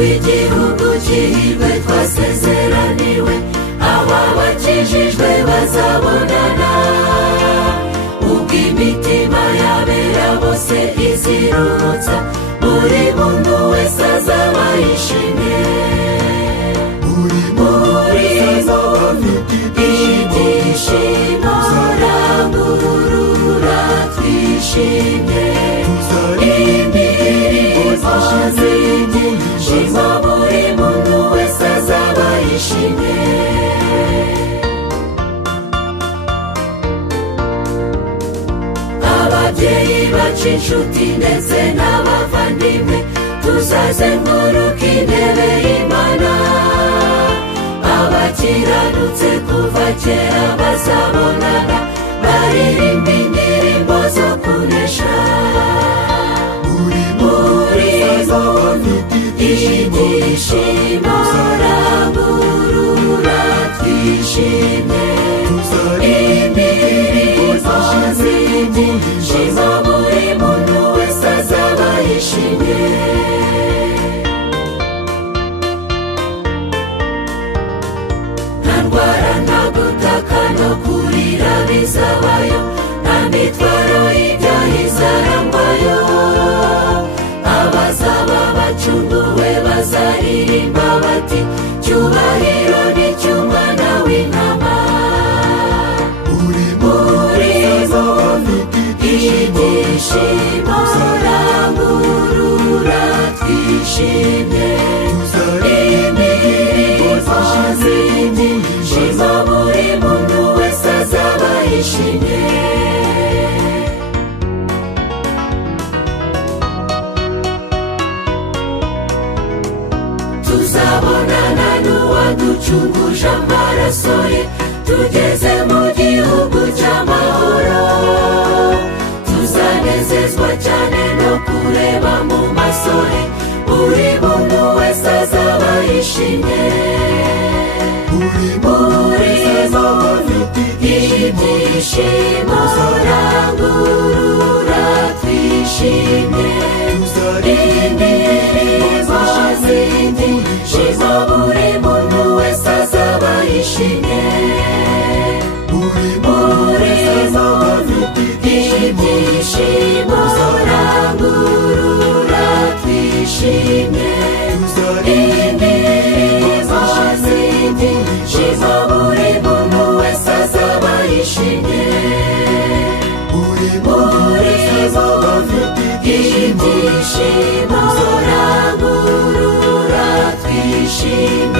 w'igihugu cy'ihirwe twasezeraniwe, aba bakijijwe bazabonana, ubwo imitima y'abera bose izirutsa, buri muntu wese azaba yishimye. Urimo ibyishimo, rangurura twishimye, indirimbo z'ibyishimo, buri muntu wese azaba yishimye. Ababyeyi bacu, inshuti ndetse n'abavandimwe, tuzazenguruka intebe y'Imana, abakiranutse kuva kera bazabonana, baririmba indirimbo zo kunesha. Urimo ibyishimo, rangurura twishimye, indirimbo z'ibyishimo, buri muntu wese azaba yishimye. Nta ndwara, nta gutaka no kurira bizabayo, nta mitwaro y'ibyaha izarangwayo, abazaba bacunguwe bazaririmba bati, cyubahiro ni cy'Umwana w'Intama. Urimo ibyishimo, rangurura twishimye, indirimbo z'ibyishimo, buri muntu wese azaba yishimye. Tuzabonana n'uwaducunguje amaraso ye, tugeze mu gihugu cy'amahoro, tuzanezezwa cyane no kureba mu maso he, buri muntu wese azaba yishimye. Urimo ibyishimo, rangurura twishimye, indirimbo z'ibyishimo, buri muntu wese azaba yishimye. Urimo ibyishimo, rangurura twishimye, indirimbo z'ibyishimo, buri muntu wese azaba yishimye. Urimo ibyishimo, rangurura twishimye.